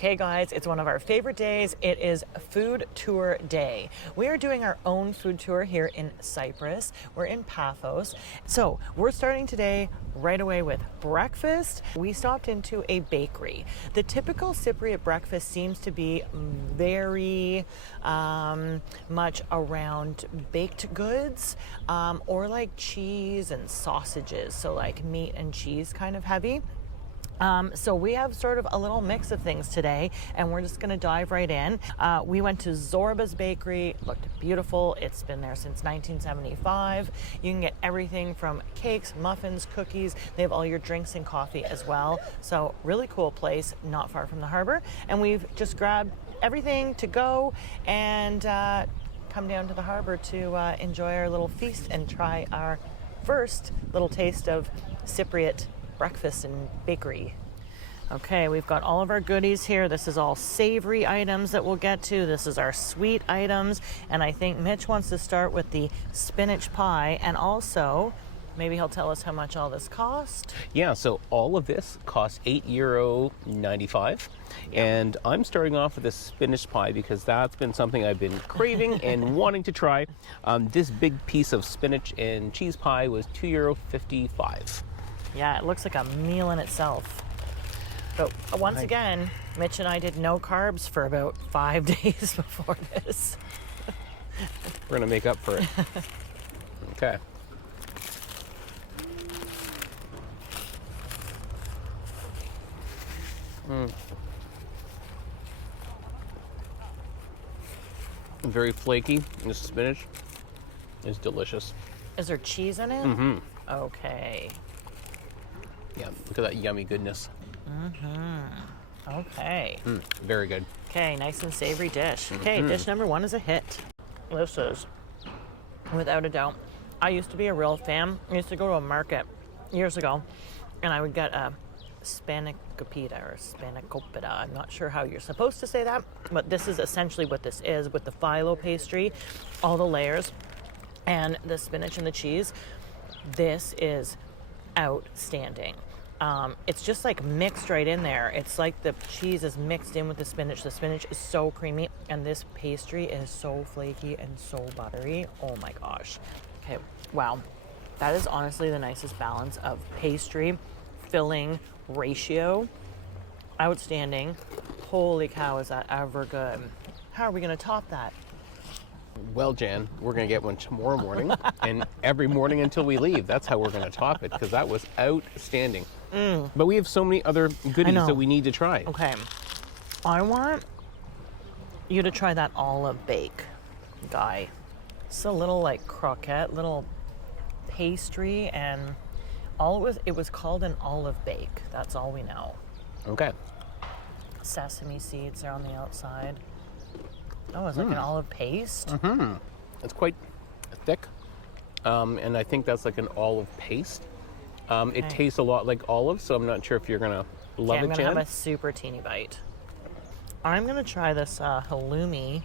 Okay guys, it's one of our favorite days. It is food tour day. We are doing our own food tour here in Cyprus. We're in Paphos. So we're starting today right away with breakfast. We stopped into a bakery. The typical Cypriot breakfast seems to be very much around baked goods or like cheese and sausages. So like meat and cheese kind of heavy. So we have sort of a little mix of things today, and we're just going to dive right in. We went to Zorba's Bakery. It looked beautiful. It's been there since 1975. You can get everything from cakes, muffins, cookies. They have all your drinks and coffee as well. So really cool place, not far from the harbor. And we've just grabbed everything to go and come down to the harbor to enjoy our little feast and try our first little taste of Cypriot breakfast and bakery. Okay, we've got all of our goodies here. This is all savory items that we'll get to. This is our sweet items. And I think Mitch wants to start with the spinach pie, and also maybe he'll tell us how much all this cost. Yeah, so all of this costs €8.95. And I'm starting off with a spinach pie because that's been something I've been craving and wanting to try. This big piece of spinach and cheese pie was €2.55. Yeah, it looks like a meal in itself. But once again, Mitch and I did no carbs for about 5 days before this. We're gonna make up for it. Okay. Very flaky. The spinach is delicious. Is there cheese in it? Mm-hmm. Okay. Yeah, look at that yummy goodness. Okay. Very good. Okay, nice and savory dish. Okay, dish number one is a hit. This is, without a doubt. I used to be a real fan. I used to go to a market years ago, and I would get a spanakopita or spanakopita. I'm not sure how you're supposed to say that, but this is essentially what this is with the phyllo pastry, all the layers, and the spinach and the cheese. This is outstanding. It's just like mixed right in there. It's like the cheese is mixed in with the spinach. The spinach is so creamy, and this pastry is so flaky and so buttery. Oh my gosh. Okay, wow. That is honestly the nicest balance of pastry, filling, ratio. Outstanding. Holy cow, is that ever good. How are we going to top that? Well, Jan, we're going to get one tomorrow morning and every morning until we leave. That's how we're going to top it, because that was outstanding. But we have so many other goodies that we need to try. Okay. I want you to try that olive bake guy. It's a little like croquette, little pastry, and it was called an olive bake. That's all we know. Okay. Sesame seeds are on the outside. Oh, it's like an olive paste. It's quite thick, and I think that's like an olive paste. It tastes a lot like olive, so I'm not sure if you're gonna love it, Jan. I'm gonna have a super teeny bite. I'm gonna try this halloumi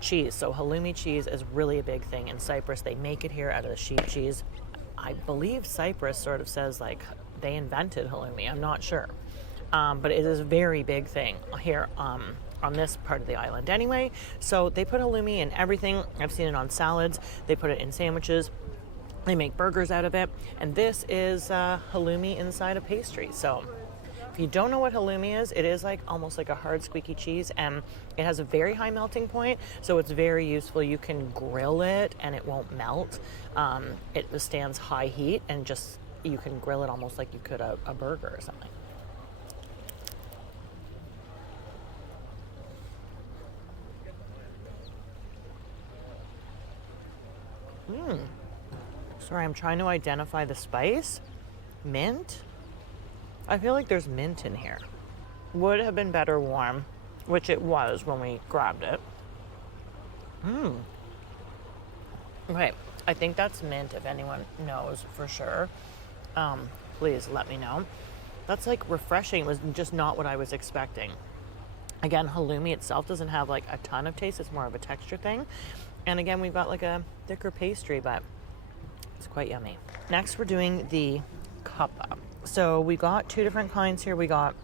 cheese. So halloumi cheese is really a big thing in Cyprus. They make it here out of the sheep cheese. I believe Cyprus sort of says like they invented halloumi. I'm not sure, but it is a very big thing here. On this part of the island anyway. So they put halloumi in everything. I've seen it on salads. They put it in sandwiches. They make burgers out of it. And this is halloumi inside a pastry. So if you don't know what halloumi is, it is like almost like a hard squeaky cheese, and it has a very high melting point. So it's very useful. You can grill it and it won't melt. It withstands high heat, and just you can grill it almost like you could a burger or something. Sorry, I'm trying to identify the spice. Mint? I feel like there's mint in here. Would have been better warm, which it was when we grabbed it. Okay, I think that's mint if anyone knows for sure. Please let me know. That's like refreshing. It was just not what I was expecting. Again, halloumi itself doesn't have like a ton of taste. It's more of a texture thing. And again, we've got like a thicker pastry, but it's quite yummy. Next, we're doing the cuppa. So we got two different kinds here. We got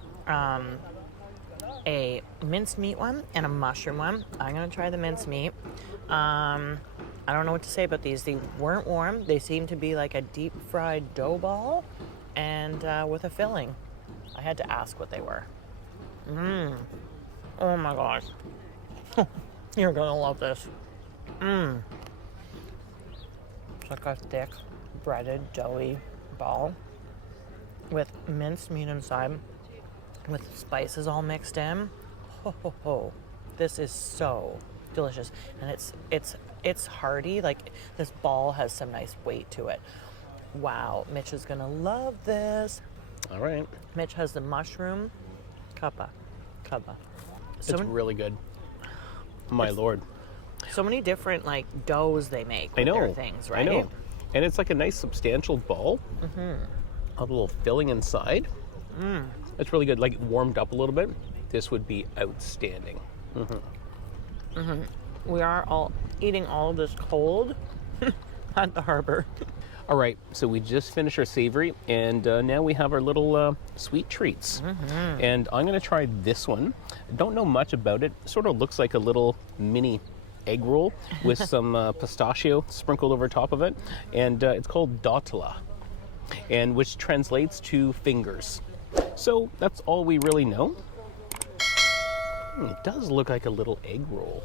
a minced meat one and a mushroom one. I'm gonna try the minced meat. I don't know what to say about these. They weren't warm. They seem to be like a deep fried dough ball and with a filling. I had to ask what they were. Oh my gosh. You're gonna love this. It's like a thick, breaded, doughy ball with minced meat inside, with spices all mixed in. Ho ho ho! This is so delicious, and it's hearty. Like this ball has some nice weight to it. Wow, Mitch is gonna love this. All right. Mitch has the mushroom cuppa. It's really good. My lord. So many different like doughs they make with their things, right? I know. And it's like a nice substantial ball. A little filling inside. It's really good. Like warmed up a little bit. This would be outstanding. We are all eating all of this cold at the harbor. All right, so we just finished our savory, and now we have our little sweet treats. And I'm going to try this one. I don't know much about it. It sort of looks like a little mini egg roll with some pistachio sprinkled over top of it. And it's called dotla, and which translates to fingers. So that's all we really know. It does look like a little egg roll.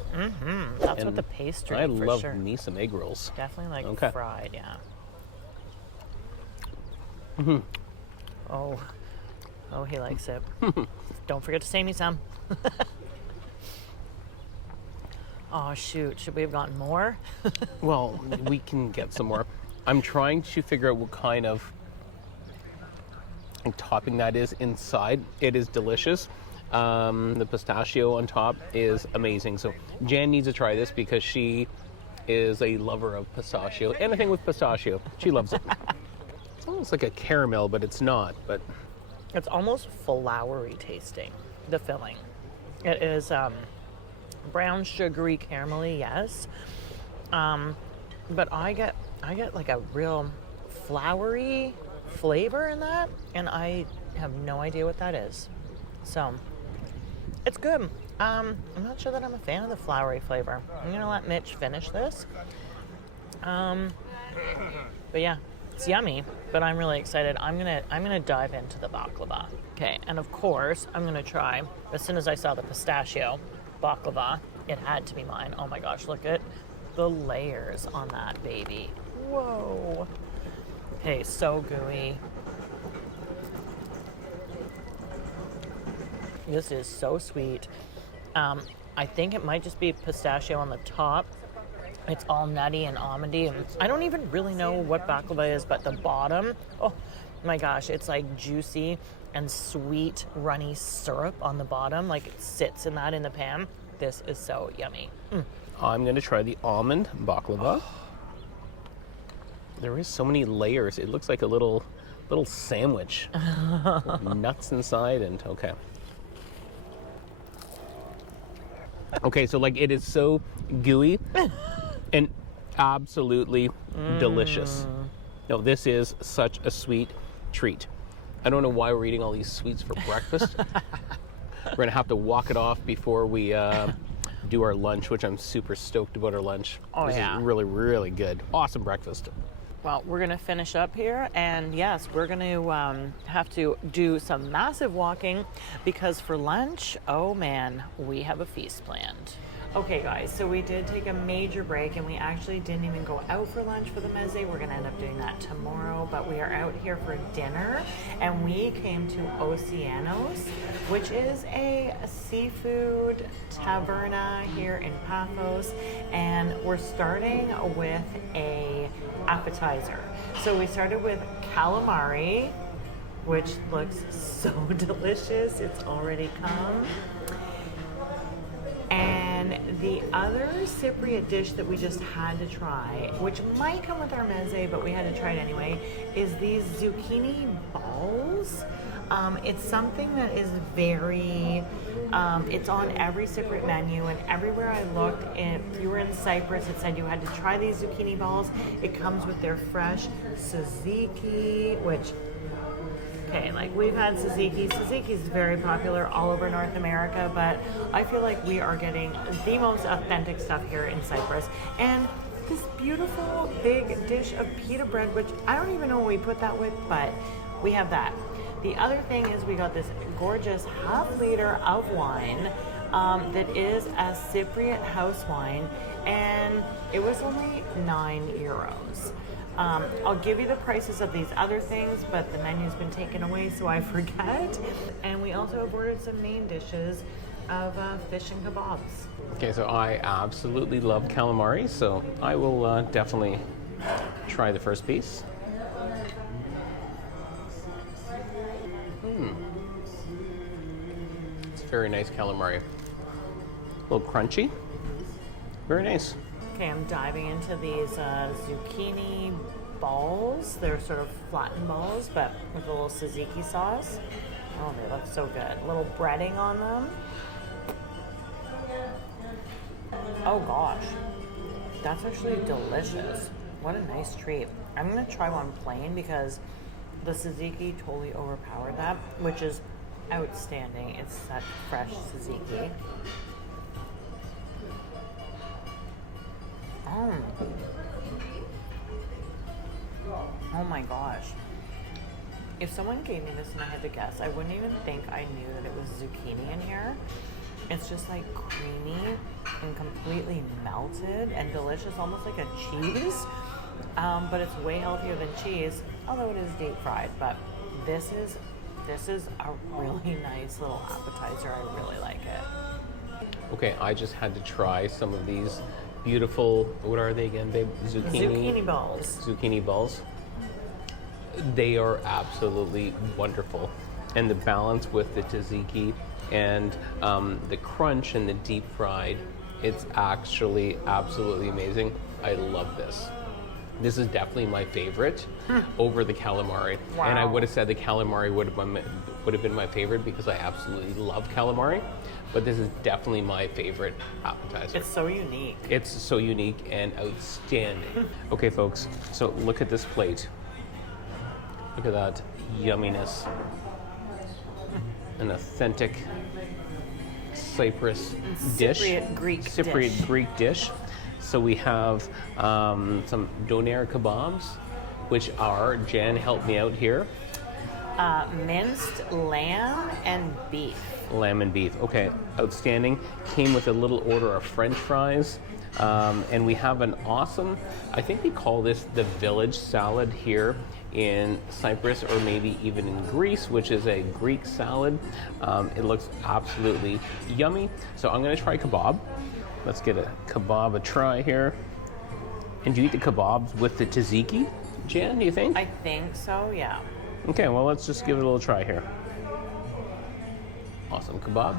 That's what the pastry, I for love sure. me some egg rolls. Definitely like fried, yeah. Oh, he likes it. Don't forget to save me some. Oh, shoot. Should we have gotten more? Well, we can get some more. I'm trying to figure out what kind of topping that is inside. It is delicious. The pistachio on top is amazing. So Jan needs to try this because she is a lover of pistachio. Anything with pistachio, she loves it. It's almost like a caramel, but it's not. But it's almost floury tasting, the filling. It is brown, sugary, caramelly, yes. But I get like a real floury flavor in that, and I have no idea what that is. So it's good. I'm not sure that I'm a fan of the floury flavor. I'm gonna let Mitch finish this. But yeah, it's yummy. But I'm really excited. I'm gonna dive into the baklava. Okay, and of course I'm gonna try. As soon as I saw the pistachio baklava, it had to be mine. Oh my gosh, look at the layers on that baby. Whoa. Okay, so gooey. This is so sweet. I think it might just be pistachio on the top. It's all nutty and almondy, and I don't even really know what baklava is, but the bottom, oh my gosh, it's like juicy and sweet, runny syrup on the bottom, like it sits in that in the pan. This is so yummy. I'm going to try the almond baklava. There is so many layers. It looks like a little sandwich. Nuts inside and okay. Okay, so like it is so gooey and absolutely delicious. No, this is such a sweet treat. I don't know why we're eating all these sweets for breakfast. We're gonna have to walk it off before we do our lunch, which I'm super stoked about our lunch. Oh, this yeah. is really, really good. Awesome breakfast. Well, we're gonna finish up here, and yes, we're gonna have to do some massive walking because for lunch, oh man, we have a feast planned. Okay guys, so we did take a major break and we actually didn't even go out for lunch for the meze. We're gonna end up doing that tomorrow, but we are out here for dinner and we came to Oceanos, which is a seafood taverna here in Paphos, and we're starting with a appetizer. So we started with calamari, which looks so delicious. It's already come. And the other Cypriot dish that we just had to try, which might come with our meze, but we had to try it anyway, is these zucchini balls. It's something that is very, it's on every Cypriot menu, and everywhere I looked, if you were in Cyprus, it said you had to try these zucchini balls. It comes with their fresh tzatziki, which, okay, like we've had tzatziki. Tzatziki is very popular all over North America, but I feel like we are getting the most authentic stuff here in Cyprus. And this beautiful big dish of pita bread, which I don't even know what we put that with, but we have that. The other thing is we got this gorgeous half-liter of wine that is a Cypriot house wine, and it was only €9. I'll give you the prices of these other things, but the menu's been taken away, so I forget. And we also have ordered some main dishes of fish and kebabs. Okay, so I absolutely love calamari, so I will definitely try the first piece. It's very nice calamari. A little crunchy. Very nice. Okay, I'm diving into these zucchini balls. They're sort of flattened balls, but with a little tzatziki sauce. Oh, they look so good. A little breading on them. Oh gosh, that's actually delicious. What a nice treat. I'm gonna try one plain because the tzatziki totally overpowered that, which is outstanding. It's such fresh tzatziki. Oh my gosh. If someone gave me this and I had to guess, I wouldn't even think I knew that it was zucchini in here. It's just like creamy and completely melted and delicious, almost like a cheese. But it's way healthier than cheese, although it is deep fried. But this is a really nice little appetizer. I really like it. Okay, I just had to try some of these beautiful, what are they again, babe? Zucchini balls. Zucchini balls. They are absolutely wonderful. And the balance with the tzatziki and the crunch and the deep fried, it's actually absolutely amazing. I love this. This is definitely my favorite over the calamari. Wow. And I would have said the calamari would have been my favorite because I absolutely love calamari. But this is definitely my favorite appetizer. It's so unique. It's so unique and outstanding. Okay, folks, so look at this plate. Look at that yumminess. An authentic Cyprus dish. Cypriot Greek dish. So we have some doner kebabs, which are, Jan helped me out here. Minced lamb and beef. Lamb and beef. Okay, outstanding. Came with a little order of French fries. And we have an awesome, I think they call this the village salad here in Cyprus, or maybe even in Greece, which is a Greek salad. It looks absolutely yummy. So I'm gonna try kebab. Let's get a kebab a try here. And do you eat the kebabs with the tzatziki, Jan, do you think? I think so, yeah. Okay, well, let's just give it a little try here. Awesome kebab.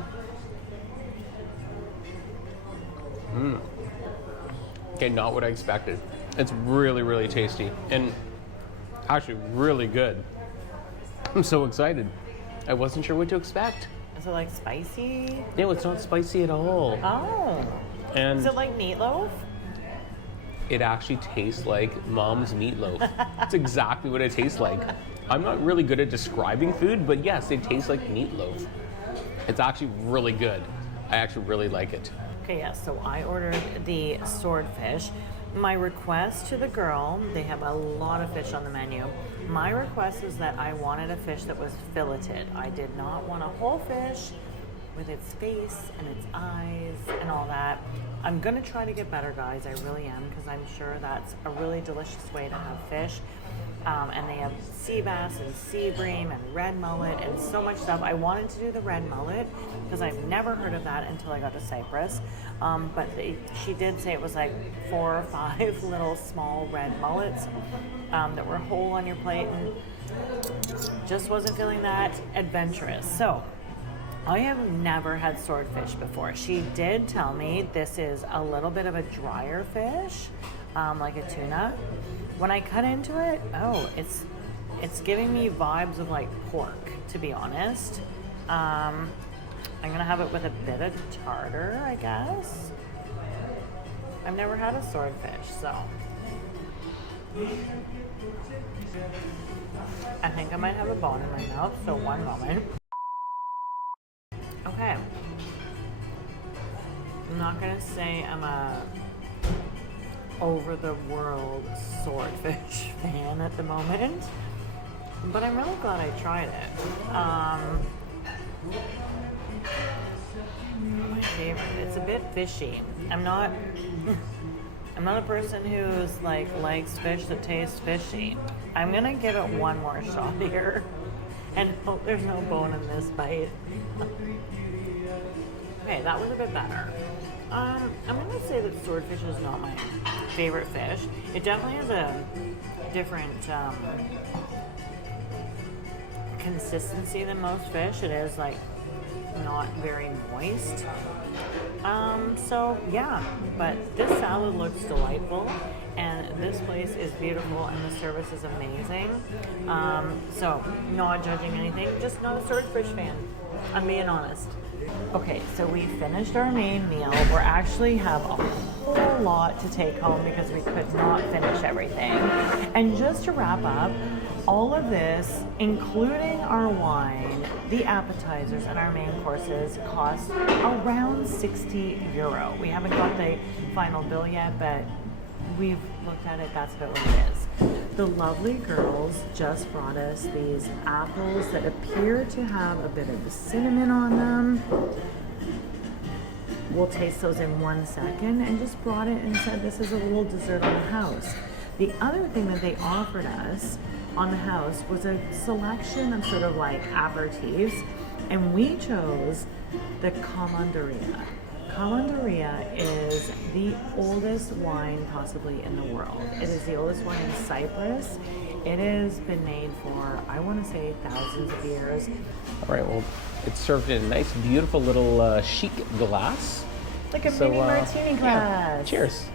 Okay, not what I expected. It's really, really tasty and actually really good. I'm so excited. I wasn't sure what to expect. Is it like spicy? No, it's not spicy at all. Oh. And Is it like meatloaf? it actually tastes like mom's meatloaf. That's exactly what it tastes like. I'm not really good at describing food, but yes, it tastes like meatloaf. It's actually really good. I actually really like it. Okay, yes, so I ordered the swordfish. My request to the girl, they have a lot of fish on the menu. My request is that I wanted a fish that was filleted. I did not want a whole fish with its face and its eyes and all that. I'm gonna try to get better, guys, I really am, because I'm sure that's a really delicious way to have fish. And they have sea bass and sea bream and red mullet and so much stuff. I wanted to do the red mullet because I've never heard of that until I got to Cyprus. But she did say it was like 4 or 5 little small red mullets that were whole on your plate, and just wasn't feeling that adventurous. So I have never had swordfish before. She did tell me this is a little bit of a drier fish, like a tuna. When I cut into it, oh, it's giving me vibes of like pork, to be honest. I'm gonna have it with a bit of tartar, I guess. I've never had a swordfish, so I think I might have a bone in my mouth, so one moment. Okay. I'm not gonna say I'm a over the world swordfish fan at the moment, but I'm really glad I tried it. My favorite. It's a bit fishy. I'm not a person who's like likes fish that tastes fishy. I'm gonna give it one more shot here and hope there's no bone in this bite. Okay, that was a bit better. I'm gonna say that swordfish is not my favorite fish. It definitely has a different consistency than most fish. It is like not very moist. So yeah, but this salad looks delightful, and this place is beautiful, and the service is amazing. So not judging anything, just not a swordfish fan. I'm being honest. Okay, so we finished our main meal. We actually have a whole lot to take home because we could not finish everything. And just to wrap up, all of this, including our wine, the appetizers, and our main courses, cost around €60. We haven't got the final bill yet, but we've looked at it. That's about what it is. The lovely girls just brought us these apples that appear to have a bit of cinnamon on them. We'll taste those in 1 second, and just brought it and said this is a little dessert on the house. The other thing that they offered us on the house was a selection of sort of like aperitifs, and we chose the Calandaria. Calandaria is the oldest wine possibly in the world. It is the oldest wine in Cyprus. It has been made for, I want to say, thousands of years. All right, well, it's served in a nice, beautiful little chic glass. Like a mini martini glass. Yeah. Cheers.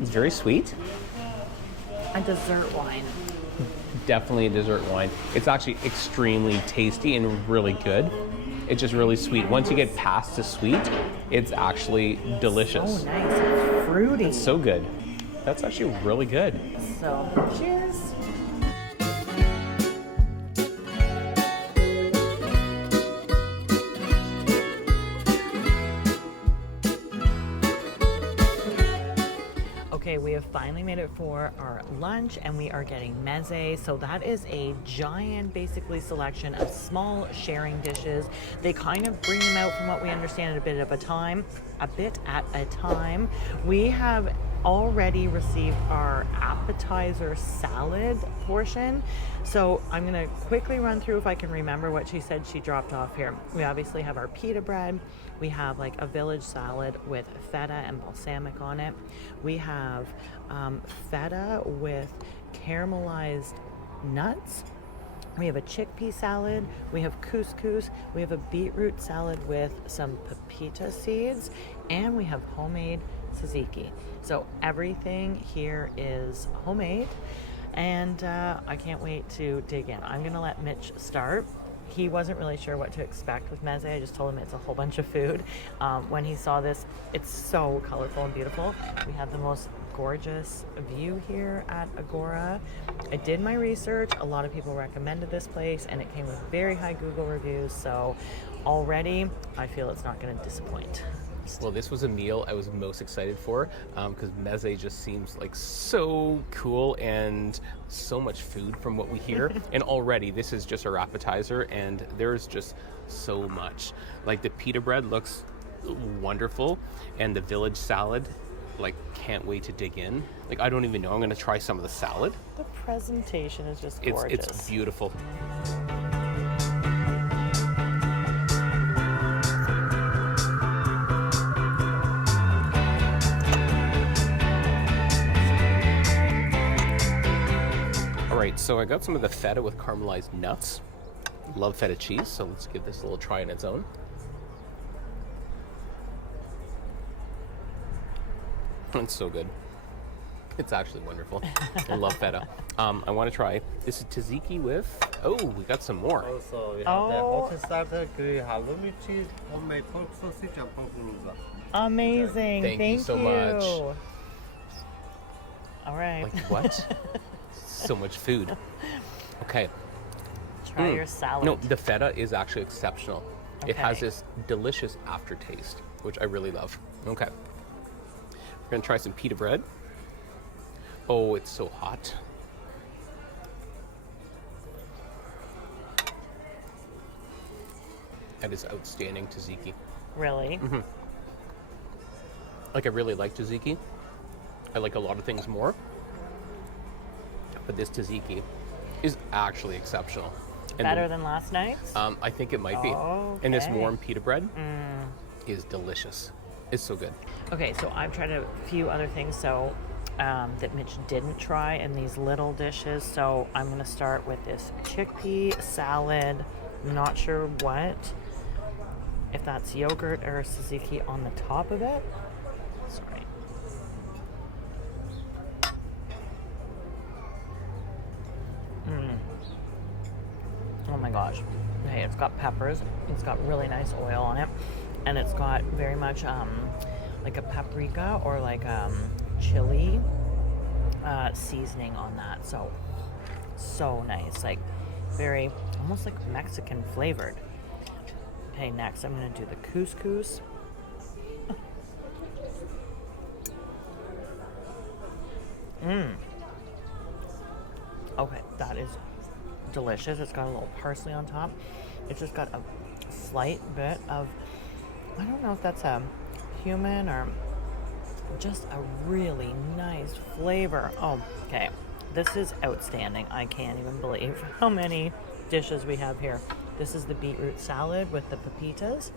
It's very sweet. A dessert wine. Definitely a dessert wine. It's actually extremely tasty and really good. It's just really sweet. Once you get past the sweet, it's actually delicious. So nice. It's fruity. It's so good. That's actually really good. So, cheers. Okay, we have finally made it for our lunch, and we are getting meze. So that is a giant, basically, selection of small sharing dishes. They kind of bring them out, from what we understand, a bit at a time. We have already received our appetizer salad portion. So I'm gonna quickly run through, if I can remember what she said she dropped off here. We obviously have our pita bread. We have like a village salad with feta and balsamic on it. We have feta with caramelized nuts. We have a chickpea salad. We have couscous. We have a beetroot salad with some pepita seeds, and we have homemade tzatziki. So everything here is homemade, and I can't wait to dig in. I'm gonna let Mitch start. He wasn't really sure what to expect with meze. I just told him it's a whole bunch of food. When he saw this, it's so colorful and beautiful. We have the most gorgeous view here at Agora. I did my research. A lot of people recommended this place, and it came with very high Google reviews. So already I feel it's not going to disappoint. Well, this was a meal I was most excited for because meze just seems like so cool and so much food from what we hear. And already this is just our appetizer, and there's just so much. Like the pita bread looks wonderful, and the village salad, like, can't wait to dig in. Like, I don't even know. I'm going to try some of the salad. The presentation is just gorgeous. It's beautiful. So I got some of the feta with caramelized nuts. Love feta cheese, so let's give this a little try on its own. It's so good. It's actually wonderful. I love feta. I want to try, this is tzatziki with Oh, we got some more. Also, we have the Oh. hot starter, grilled halloumi cheese, homemade pork sausage, and pork bruschetta. Amazing. Thank you so much. All right. Like what? So much food. Okay. Try your salad. No, the feta is actually exceptional. It has Okay. this delicious aftertaste, which I really love. Okay. We're gonna try some pita bread. Oh, it's so hot. That is outstanding tzatziki. Really? Like, I really like tzatziki. I like a lot of things more. But this tzatziki is actually exceptional. And Better than last night's? I think it might be. Oh, And this okay. warm pita bread is delicious. It's so good. Okay, so I've tried a few other things that Mitch didn't try in these little dishes. So I'm going to start with this chickpea salad. I'm not sure if that's yogurt or tzatziki on the top of it. Sorry. Oh my gosh. Okay, it's got peppers. It's got really nice oil on it. And it's got very much like a paprika or like chili seasoning on that. So nice. Like very, almost like Mexican flavored. Okay, next I'm going to do the couscous. Okay, that is delicious. It's got a little parsley on top. It's just got a slight bit of, I don't know if that's a cumin or just a really nice flavor. Oh, okay. This is outstanding. I can't even believe how many dishes we have here. This is the beetroot salad with the pepitas.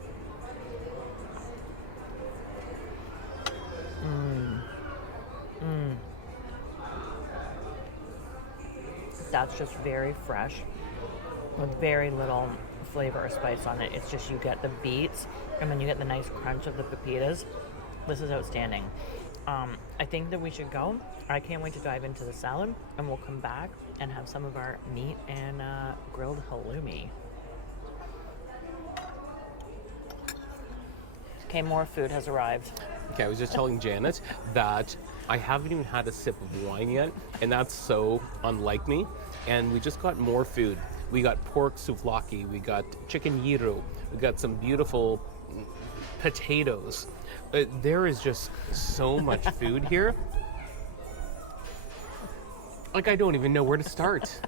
That's just very fresh with very little flavor or spice on it. It's just you get the beets and then you get the nice crunch of the pepitas. This is outstanding. I think that we should go. I can't wait to dive into the salad, and we'll come back and have some of our meat and grilled halloumi. Okay, more food has arrived. Okay, I was just telling Janet that I haven't even had a sip of wine yet, and that's so unlike me. And we just got more food. We got pork souvlaki, we got chicken gyro, we got some beautiful potatoes. There is just so much food here. Like, I don't even know where to start.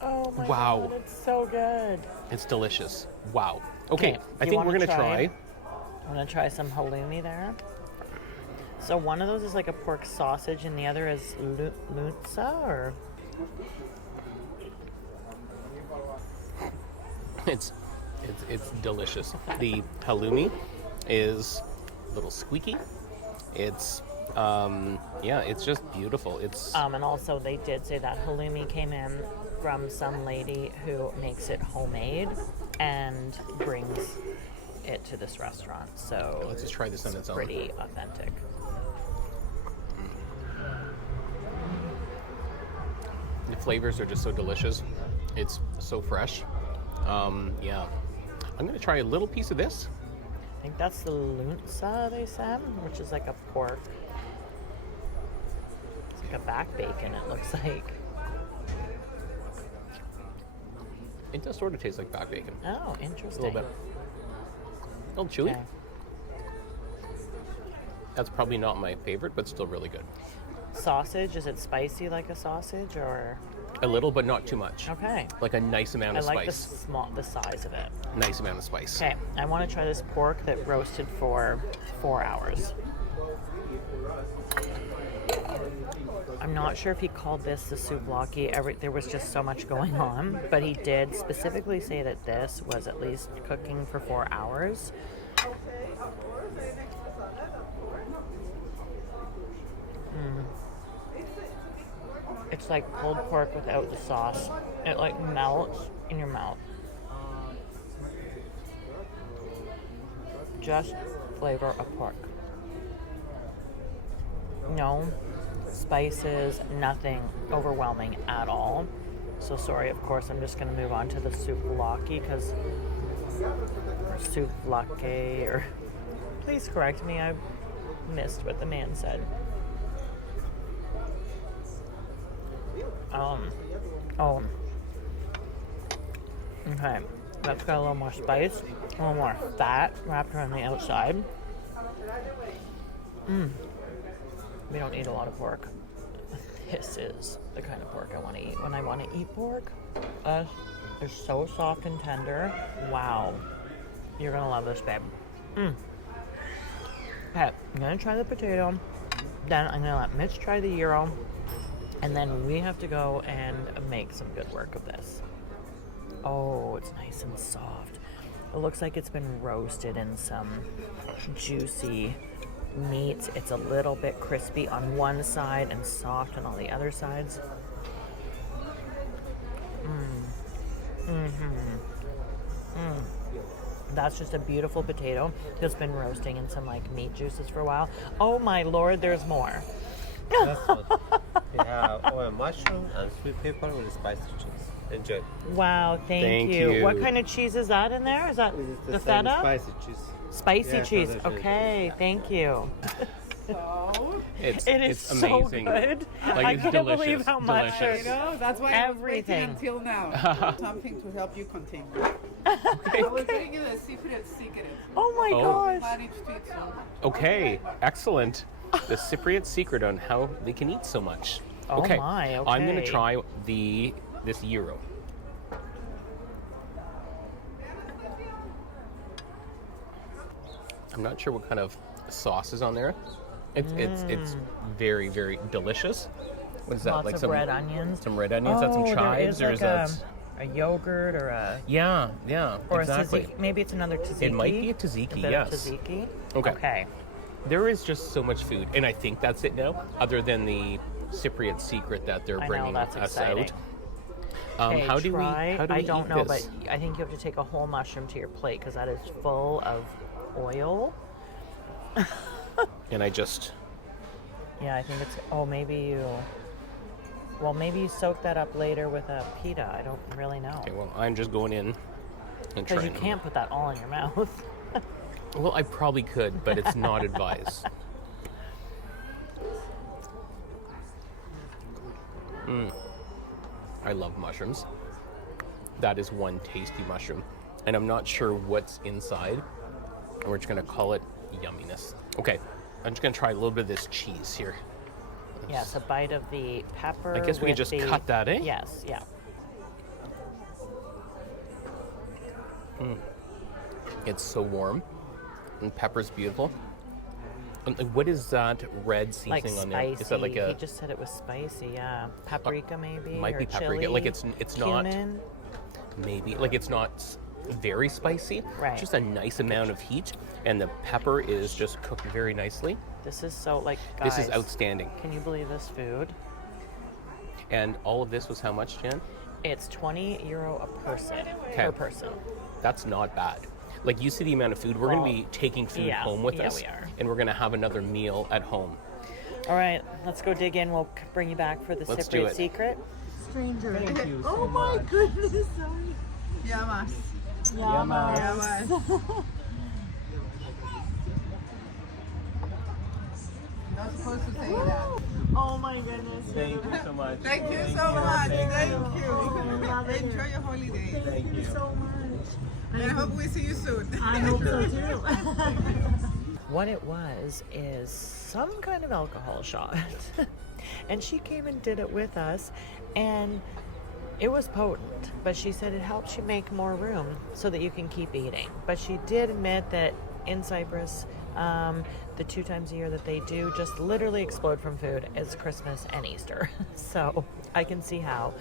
Oh my Wow. god, it's so good. It's delicious. Wow. Okay, I you think we're wanna gonna try. I'm gonna try some halloumi there. So one of those is like a pork sausage, and the other is lutza, or It's delicious. The halloumi is a little squeaky. It's it's just beautiful. It's and also they did say that halloumi came in from some lady who makes it homemade and brings it to this restaurant. So let's just try this on its own. pretty authentic. The flavors are just so delicious. It's so fresh. Yeah. I'm gonna try a little piece of this. I think that's the lutza they said, which is like a pork. It's like a back bacon, it looks like. It does sort of taste like back bacon. Oh, A interesting. little bit. A little chewy. Okay. That's probably not my favorite, but still really good. Sausage, is it spicy like a sausage, or? A little, but not too much. Okay. Like a nice amount I of like spice. the size of it. Nice amount of spice. Okay, I want to try this pork that roasted for 4 hours. I'm not sure if he called this the souvlaki. There was just so much going on, but he did specifically say that this was at least cooking for 4 hours. It's like pulled pork without the sauce. It like melts in your mouth. Just flavor of pork. No spices, nothing overwhelming at all. So sorry, of course, I'm just going to move on to the souvlaki because, or souvlaki, or please correct me, I missed what the man said. Okay, that's got a little more spice, a little more fat wrapped around the outside. We don't eat a lot of pork. This is the kind of pork I want to eat when I want to eat pork. They're so soft and tender. Wow. You're going to love this, babe. Okay, I'm going to try the potato. Then I'm going to let Mitch try the gyro. And then we have to go and make some good work of this. Oh, it's nice and soft. It looks like it's been roasted in some juicy meat. It's a little bit crispy on one side and soft on all the other sides. That's just a beautiful potato that's been roasting in some like meat juices for a while. Oh my Lord, there's more. That's what. We have oil mushroom and sweet pepper with spicy cheese. Enjoy. Wow, thank you. What kind of cheese is that in there? Is that the feta? Spicy cheese. Spicy Yeah, cheese. feta cheese. Okay, thank you. It's So amazing. good. Like, I it's can't delicious. believe how much. Delicious. You know, that's why Everything. I was waiting until now. Something to help you continue. I was bringing you a secret. Oh my gosh. Managed to eat so much. Okay, excellent. The Cypriot secret on how they can eat so much. Oh Okay, my, I'm going to okay. try this gyro. I'm not sure what kind of sauce is on there. It's very, very delicious. What is that? Lots like of some red onions. Some red onions. That's some there chives, is or like is that? a yogurt or a Yeah, or exactly. a tzatziki. Maybe it's another tzatziki. It might be a tzatziki, bit yes. of tzatziki. Okay. There is just so much food, and I think that's it now. Other than the Cypriot secret that they're I know, bringing that's us exciting. out. Okay, How do we I don't eat know, this? but I think you have to take a whole mushroom to your plate because that is full of oil. And I just Yeah, I think it's. Oh, maybe you. Well, maybe you soak that up later with a pita. I don't really know. okay. Well, I'm just going in and Because trying. you can't put that all in your mouth. Well, I probably could, but it's not advised. I love mushrooms. That is one tasty mushroom. And I'm not sure what's inside. And we're just going to call it yumminess. Okay, I'm just going to try a little bit of this cheese here. Yes, a bite of the pepper. I guess we can with just the- cut that, eh? Yes, yeah. It's so warm. And pepper's beautiful. And what is that red Like seasoning on spicy. there? Is that like a... He just said it was spicy, yeah. Paprika maybe? might or be paprika. chili, Like it's not... cumin. Maybe. Like it's not very spicy. Right. Just a nice amount of heat. And the pepper is just cooked very nicely. This is so, like, guys, This is outstanding. Can you believe this food? And all of this was how much, Jen? It's €20 a person, Okay. per person. That's not bad. Like, you see the amount of food. We're going Well, to be taking food yeah, home with yeah, us. we are. And we're going to have another meal at home. All right, let's go dig in. We'll bring you back for the Let's do Cypriot it. secret. Thank you Oh my goodness, sorry. Yamas. Not supposed to say that. Oh my goodness. Thank you so much. Thank you so much. Thank you. Enjoy your holiday. Thank you so much. And I hope we see you soon. I hope so too. What it was is some kind of alcohol shot. And she came and did it with us, and it was potent, but she said it helps you make more room so that you can keep eating. But she did admit that in Cyprus, the 2 times a year that they do just literally explode from food is Christmas and Easter. So I can see how.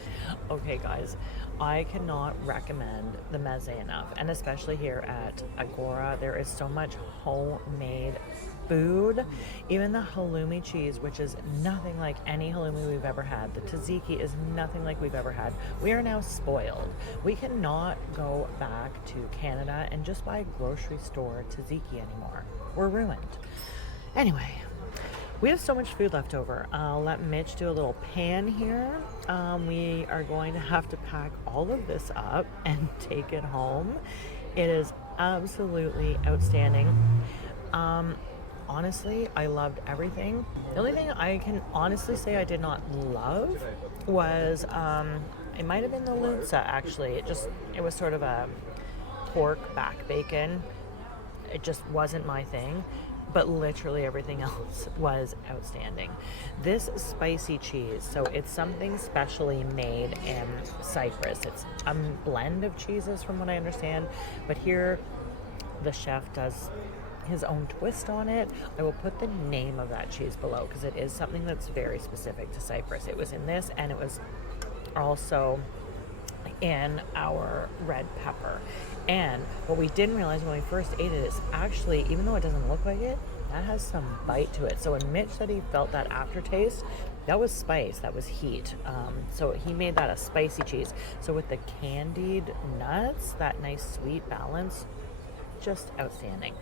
Okay, guys, I cannot recommend the meze enough, and especially here at Agora, there is so much homemade food. Even the halloumi cheese, which is nothing like any halloumi we've ever had. The tzatziki is nothing like we've ever had. We are now spoiled. We cannot go back to Canada and just buy grocery store tzatziki anymore. We're ruined. Anyway, We have so much food left over. I'll let Mitch do a little pan here. We are going to have to pack all of this up and take it home. It is absolutely outstanding. Honestly, I loved everything. The only thing I can honestly say I did not love was, it might have been the lutza actually. It was sort of a pork back bacon. It just wasn't my thing. But literally everything else was outstanding. This spicy cheese, so it's something specially made in Cyprus. It's a blend of cheeses from what I understand, but here the chef does his own twist on it. I will put the name of that cheese below because it is something that's very specific to Cyprus. It was in this, and it was also in our red pepper. And what we didn't realize when we first ate it is actually, even though it doesn't look like it, that has some bite to it. So when Mitch said he felt that aftertaste, that was spice, that was heat. So he made that a spicy cheese. So with the candied nuts, that nice sweet balance, just outstanding.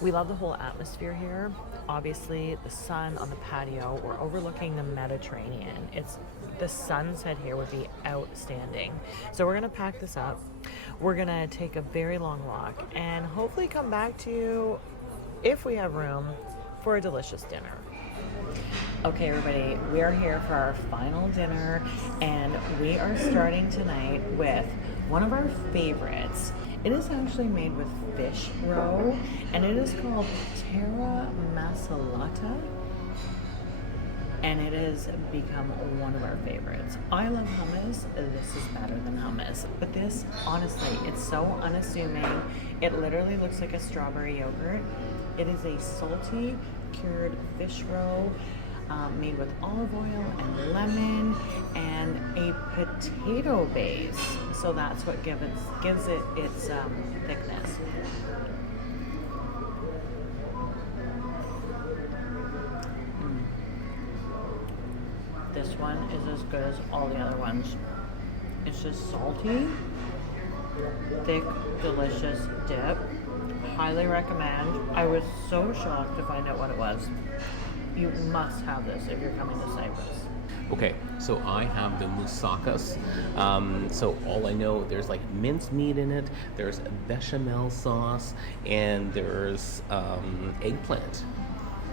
We love the whole atmosphere here. Obviously, the sun on the patio, we're overlooking the Mediterranean. The sunset here would be outstanding. So we're gonna pack this up. We're gonna take a very long walk and hopefully come back to you, if we have room, for a delicious dinner. Okay, everybody, we are here for our final dinner, and we are starting tonight with one of our favorites. It is actually made with fish roe, and it is called terra masalata, and it has become one of our favorites. I love hummus. This is better than hummus. But this, honestly, it's so unassuming. It literally looks like a strawberry yogurt. It is a salty, cured fish roe, made with olive oil and lemon and a potato base. So that's what gives it its thickness. This one is as good as all the other ones. It's just salty, thick, delicious dip. Highly recommend. I was so shocked to find out what it was. You must have this if you're coming to Cyprus. Okay, so I have the moussakas. So all I know, there's like minced meat in it, there's bechamel sauce, and there's eggplant.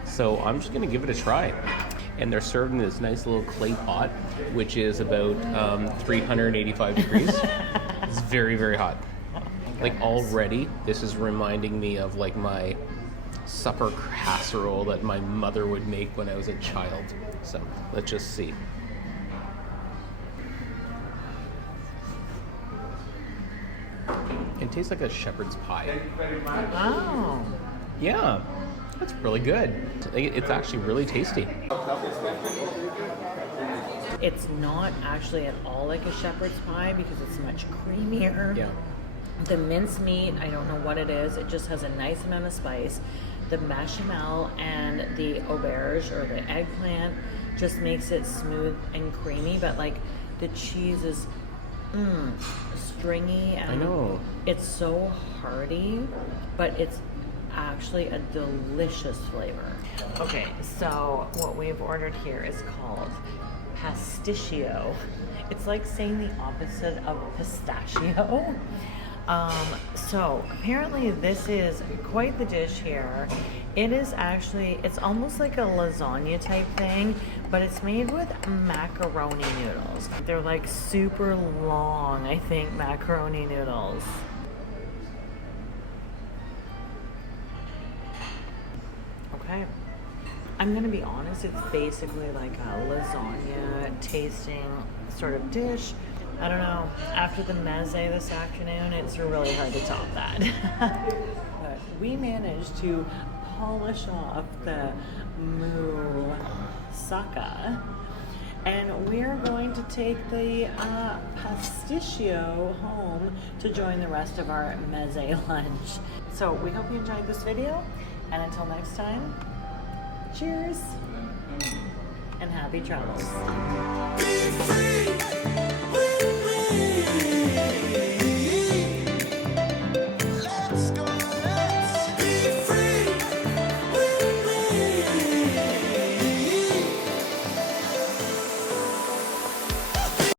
So I'm just gonna give it a try. And they're served in this nice little clay pot, which is about 385 degrees. It's very, very hot. Like already, this is reminding me of like my supper casserole that my mother would make when I was a child. So let's just see. It tastes like a shepherd's pie. Oh. Yeah, that's really good. It's actually really tasty. It's not actually at all like a shepherd's pie because it's much creamier. Yeah. The minced meat, I don't know what it is. It just has a nice amount of spice. The bechamel and the auberge or the eggplant just makes it smooth and creamy, but like the cheese is stringy and I know. It's so hearty, but it's actually a delicious flavor. Okay, so what we've ordered here is called pasticcio. It's like saying the opposite of pistachio. So apparently this is quite the dish here. It is actually, it's almost like a lasagna type thing, but it's made with macaroni noodles. They're like super long, I think, macaroni noodles. Okay. I'm gonna be honest, it's basically like a lasagna tasting sort of dish. I don't know, after the meze this afternoon, it's really hard to top that. But we managed to polish off the moussaka, and we're going to take the pasticcio home to join the rest of our meze lunch. So we hope you enjoyed this video, and until next time, cheers and happy travels.